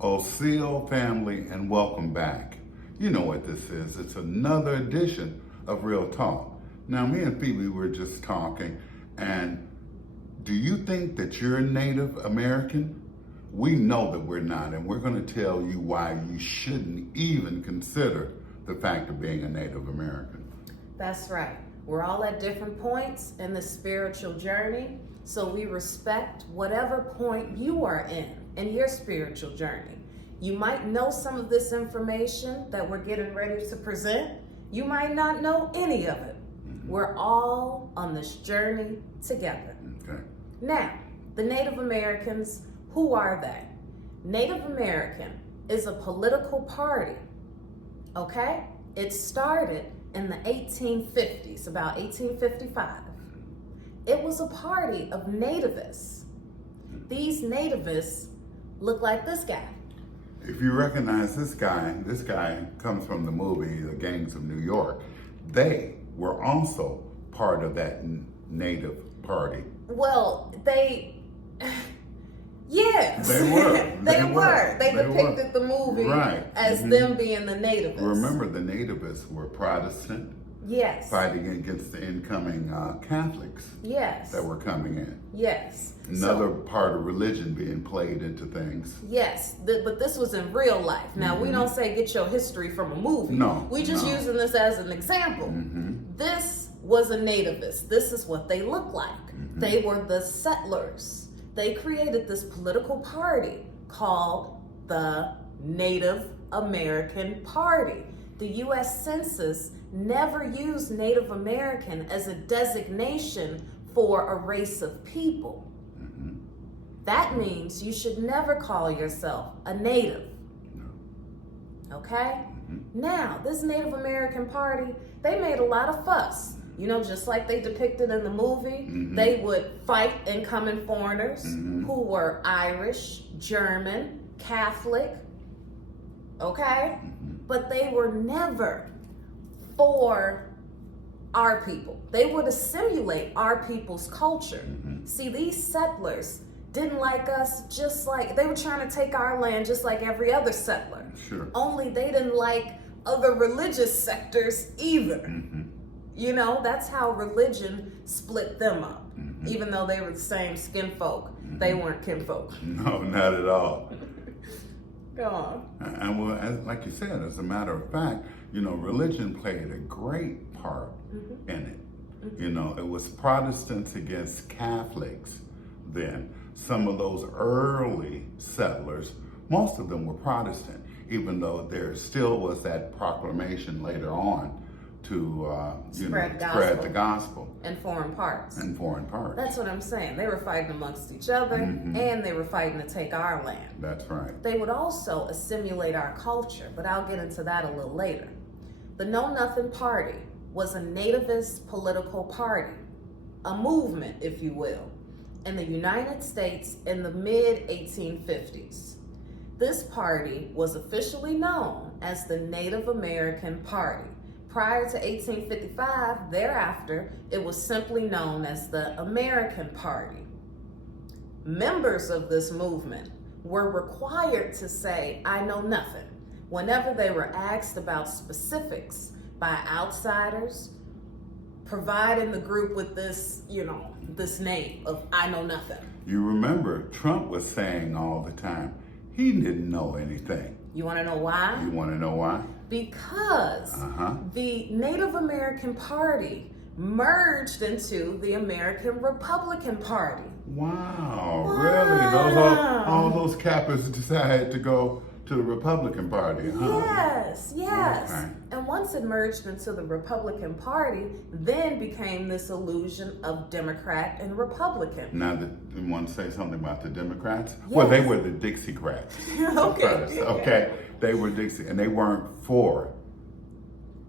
Oseo family, and welcome back. You know what this is. It's another edition of Real Talk. Now, me and Phoebe were just talking, and do you think that you're Native American? We know that we're not, and we're going to tell you why you shouldn't even consider the fact of being a Native American. That's right. We're all at different points in the spiritual journey, so we respect whatever point you are in your spiritual journey. You might know some of this information that we're getting ready to present. You might not know any of it. We're all on this journey together. Okay. Now, the Native Americans, who are they? Native American is a political party, okay? It started in the 1850s, about 1855. It was a party of nativists. These nativists look like this guy. If you recognize this guy comes from the movie The Gangs of New York. They were also part of that Native party. Well, yes. They were. They depicted the movie as them being the nativists. Remember, the nativists were Protestant. Yes. Fighting against the incoming Catholics. Yes. That were coming in. Yes. Another part of religion being played into things. Yes, but this was in real life. Now, we don't say get your history from a movie. No. We just using this as an example. This was a nativist. This is what they look like. They were the settlers. They created this political party called the Native American Party. The U.S. Census never used Native American as a designation for a race of people. That means you should never call yourself a native. Okay? Now, this Native American Party, they made a lot of fuss. You know, just like they depicted in the movie, they would fight incoming foreigners who were Irish, German, Catholic, okay? But they were never for our people. They would assimilate our people's culture. See, these settlers didn't like us, just like they were trying to take our land just like every other settler. Sure. Only they didn't like other religious sectors either. You know, that's how religion split them up. Even though they were the same skin folk, they weren't kinfolk. No, not at all. Go on. And well, like you said, as a matter of fact, you know, religion played a great part in it. You know, it was Protestants against Catholics then. Some of those early settlers, most of them were Protestant, even though there still was that proclamation later on to spread the gospel in foreign parts. That's what I'm saying. They were fighting amongst each other, and they were fighting to take our land. That's right. They would also assimilate our culture, but I'll get into that a little later. The KnowNothing Party was a nativist political party, a movement, if you will, in the United States in the mid-1850s. This party was officially known as the Native American Party. Prior to 1855, thereafter, it was simply known as the American Party. Members of this movement were required to say, "I know nothing," whenever they were asked about specifics by outsiders, providing the group with this, this name of "I know nothing." You remember, Trump was saying all the time, he didn't know anything. You want to know why? You want to know why? Because the Native American Party merged into the American Republican Party. Wow, really? All those Kappas decided to go to the Republican Party, huh? Yes. Okay. And once it merged into the Republican Party, then became this illusion of Democrat and Republican. Now, you want to say something about the Democrats? Yes. Well, they were the Dixiecrats. Okay. They were Dixie, and they weren't for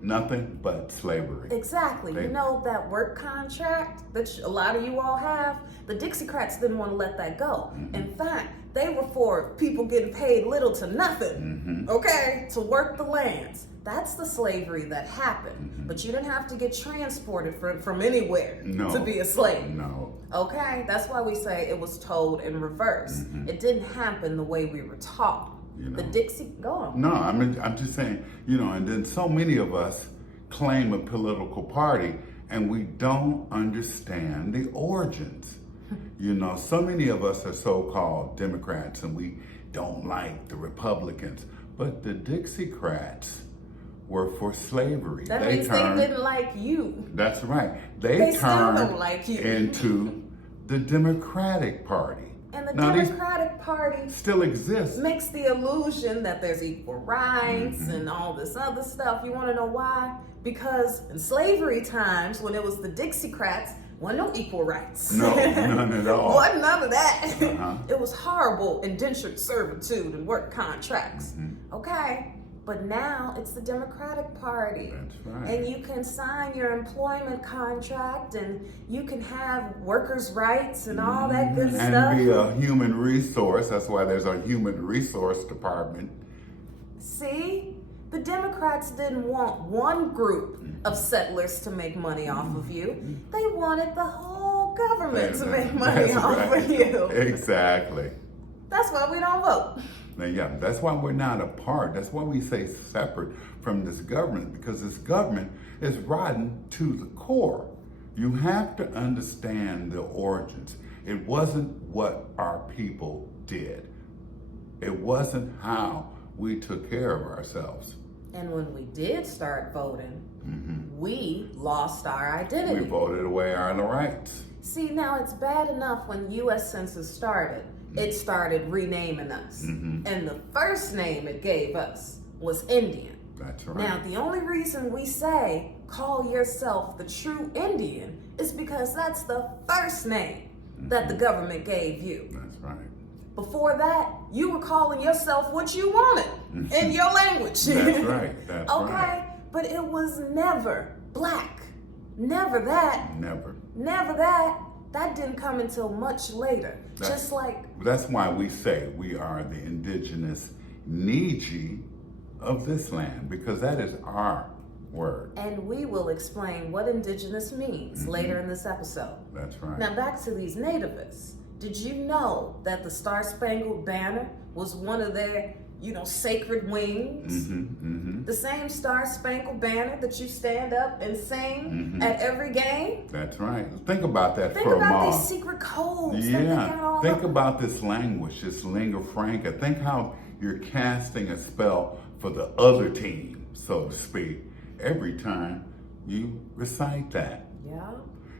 nothing but slavery. Exactly. You know that work contract that a lot of you all have? The Dixiecrats didn't want to let that go. In fact, they were for people getting paid little to nothing, okay, to work the lands. That's the slavery that happened. But you didn't have to get transported from anywhere to be a slave. No. Okay? That's why we say it was told in reverse. It didn't happen the way we were taught. You know? The Dixie, go on. No, I'm just saying, you know, and then so many of us claim a political party and we don't understand the origins. You know, so many of us are so-called Democrats and we don't like the Republicans, but the Dixiecrats were for slavery. That means they didn't like you. That's right. They still turned don't like you. into the Democratic Party. And the Now, Democratic Party still exists. makes the illusion that there's equal rights and all this other stuff. You want to know why? Because in slavery times, when it was the Dixiecrats, wasn't no equal rights. No, none at all. Wasn't none of that. Uh-huh. It was horrible indentured servitude and work contracts. Okay? But now it's the Democratic Party. That's right. And you can sign your employment contract and you can have workers' rights and all that good stuff. And be a human resource. That's why there's a human resource department. See? The Democrats didn't want one group of settlers to make money off of you. They wanted the whole government to make money off of you. Exactly. That's why we don't vote. Now, yeah, that's why we're not a part. That's why we say separate from this government, because this government is rotten to the core. You have to understand the origins. It wasn't what our people did. It wasn't how we took care of ourselves. And when we did start voting, we lost our identity. We voted away our rights. See, now it's bad enough when U.S. Census started, it started renaming us. And the first name it gave us was Indian. That's right. Now, the only reason we say, call yourself the true Indian, is because that's the first name that the government gave you. That's right. Before that, you were calling yourself what you wanted in your language. That's right. That's okay? right. But it was never black. Never that. Never. Never that. That didn't come until much later. Just like... That's why we say we are the indigenous Niiji of this land, because that is our word. And we will explain what indigenous means later in this episode. That's right. Now back to these nativists. Did you know that the Star-Spangled Banner was one of their, sacred wings? The same Star-Spangled Banner that you stand up and sing at every game? That's right. Think about that Think for a about moment. these secret codes. that they Yeah. got all Think up. about this language, this lingua franca. Think how you're casting a spell for the other team, so to speak, every time you recite that. Yeah.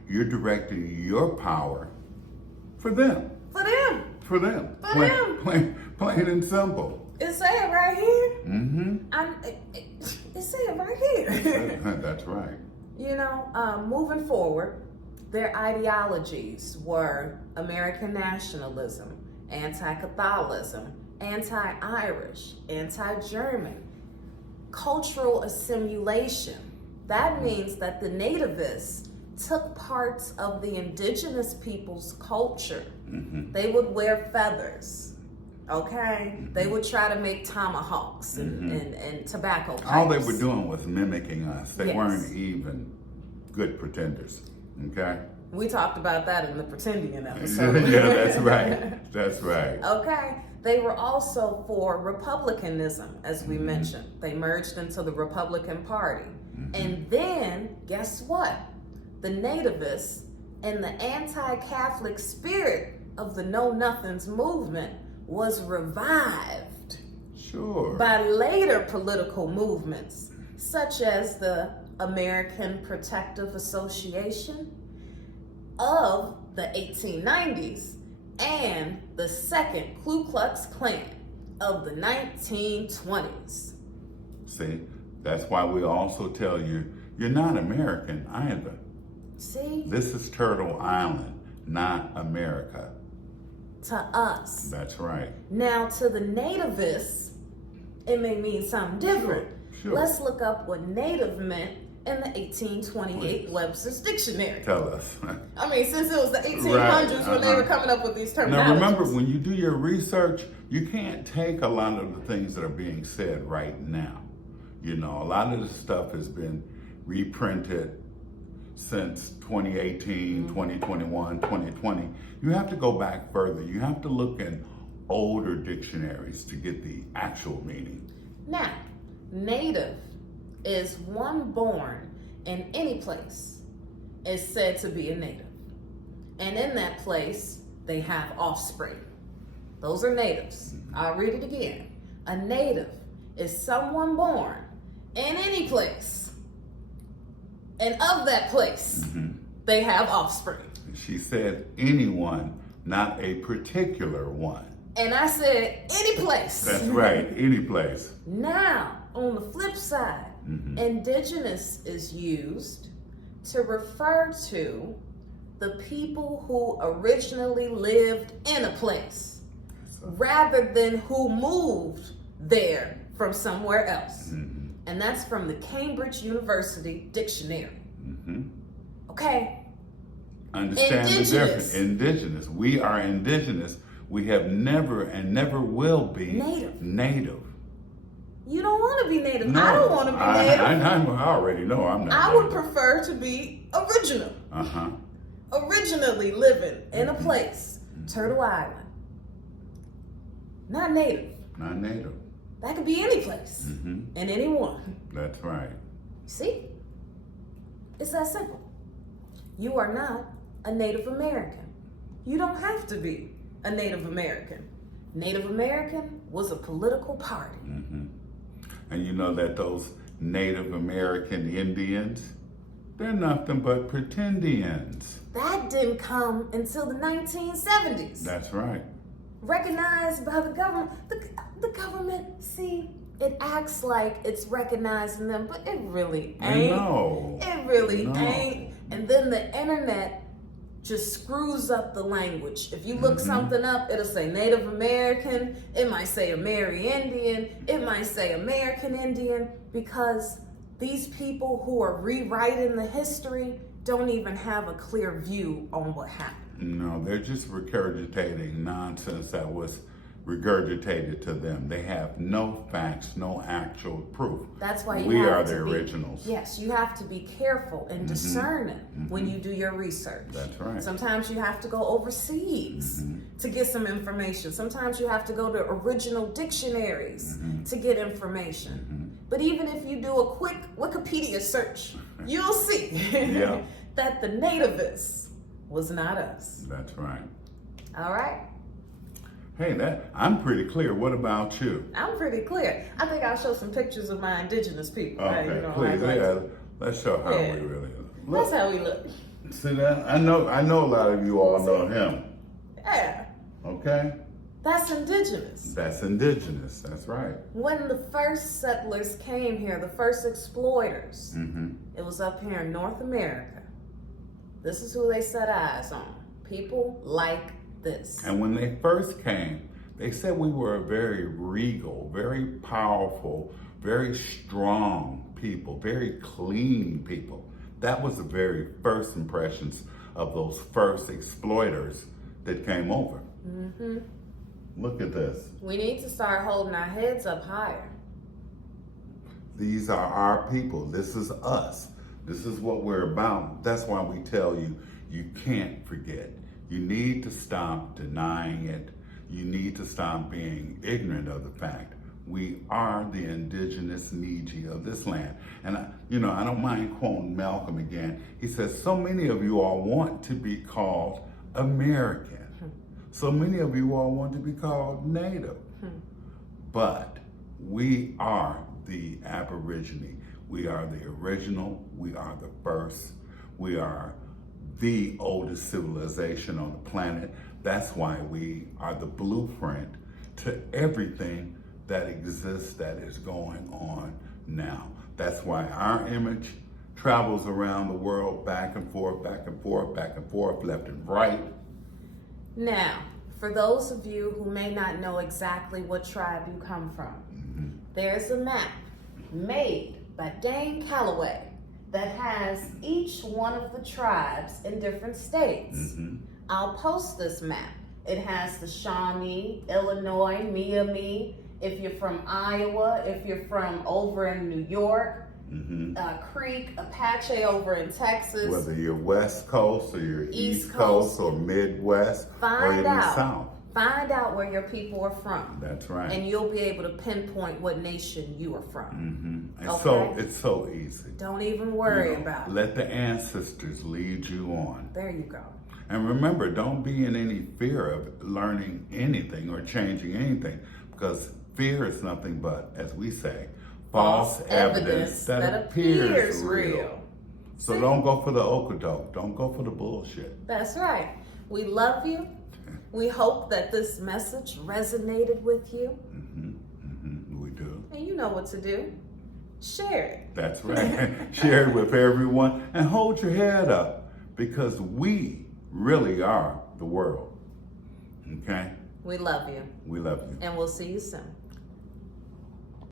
You're directing your power for them. For them. For them. For them. Plain and simple. It say it right here. It say it right here. That's right. Moving forward, their ideologies were American nationalism, anti-Catholicism, anti-Irish, anti-German, cultural assimilation. That means that the nativists took parts of the indigenous people's culture. They would wear feathers, okay? They would try to make tomahawks and tobacco pipes. All they were doing was mimicking us. They Yes. weren't even good pretenders, okay? We talked about that in the Pretending episode. Yeah, that's right. That's right. Okay. They were also for republicanism, as we mentioned. They merged into the Republican Party. And then, guess what? The nativists and the anti-Catholic spirit of the Know Nothings movement was revived Sure. by later political movements, such as the American Protective Association of the 1890s and the second Ku Klux Klan of the 1920s. See, that's why we also tell you, you're not American either. See? This is Turtle Island, not America. To us. That's right. Now, to the nativists, it may mean something different. Sure. Let's look up what native meant in the 1828 Please. Webster's Dictionary. Tell us. Since it was the 1800s when they were coming up with these terminologies. Now remember, when you do your research, you can't take a lot of the things that are being said right now. A lot of the stuff has been reprinted since 2018, 2021, 2020. You have to go back further. You have to look in older dictionaries to get the actual meaning. Now, native is one born in any place is said to be a native. And in that place, they have offspring. Those are natives. I'll read it again. A native is someone born in any place. And of that place, they have offspring. She said anyone, not a particular one. And I said any place. That's right, any place. Now, on the flip side, indigenous is used to refer to the people who originally lived in a place rather than who moved there from somewhere else. And that's from the Cambridge University Dictionary. Okay? Understand the difference. Indigenous. We are indigenous. We have never and never will be native. You don't want to be native. No, I don't want to be native. I already know I'm not. I would prefer to be original. Originally living in a place, Turtle Island. Not native. Not native. That could be any place and anyone. That's right. See? It's that simple. You are not a Native American. You don't have to be a Native American. Native American was a political party. And you know that those Native American Indians, they're nothing but pretendians. That didn't come until the 1970s. That's right. Recognized by the government. The government, see, it acts like it's recognizing them, but it really ain't. No. It really ain't. And then the internet just screws up the language. If you look something up, it'll say Native American, it might say Amerindian, it might say American Indian, because these people who are rewriting the history don't even have a clear view on what happened. No, they're just regurgitating nonsense that was regurgitated to them. They have no facts, no actual proof. That's why we are the originals. Yes, you have to be careful and discerning when you do your research. That's right. Sometimes you have to go overseas to get some information. Sometimes you have to go to original dictionaries to get information. But even if you do a quick Wikipedia search, you'll see that the nativists was not us. That's right. All right? Hey, I'm pretty clear. What about you? I'm pretty clear. I think I'll show some pictures of my indigenous people. Okay, right? You know, please. Let's show how we really look. That's how we look. See that? I know a lot of you all know him. Yeah. Okay? That's indigenous. That's indigenous. That's right. When the first settlers came here, the first exploiters, it was up here in North America. This is who they set eyes on. People like this. And when they first came, they said we were a very regal, very powerful, very strong people, very clean people. That was the very first impressions of those first exploiters that came over. Look at this. We need to start holding our heads up higher. These are our people. This is us. This is what we're about. That's why we tell you, you can't forget. You need to stop denying it. You need to stop being ignorant of the fact. We are the indigenous Niiji of this land. And I don't mind quoting Malcolm again. He says, so many of you all want to be called American. So many of you all want to be called Native. But we are the Aborigine. We are the original. We are the first. We are the oldest civilization on the planet. That's why we are the blueprint to everything that exists that is going on now. That's why our image travels around the world back and forth, back and forth, back and forth, left and right. Now, for those of you who may not know exactly what tribe you come from, there's a map made by Dane Calloway that has each one of the tribes in different states. I'll post this map. It has the Shawnee, Illinois, Miami. If you're from Iowa, if you're from over in New York, Creek, Apache over in Texas. Whether you're West Coast or you're East Coast or Midwest or even South. Find out where your people are from. That's right. And you'll be able to pinpoint what nation you are from. And Okay? so it's so easy. Don't even worry about it. Let the ancestors lead you on. There you go. And remember, don't be in any fear of learning anything or changing anything, because fear is nothing but, as we say, false evidence that appears real. So See? don't go for the okadoke. Don't go for the bullshit. That's right. We love you. We hope that this message resonated with you. We do. And you know what to do. Share it. That's right. Share it with everyone and hold your head up, because we really are the world. Okay? We love you. We love you. And we'll see you soon.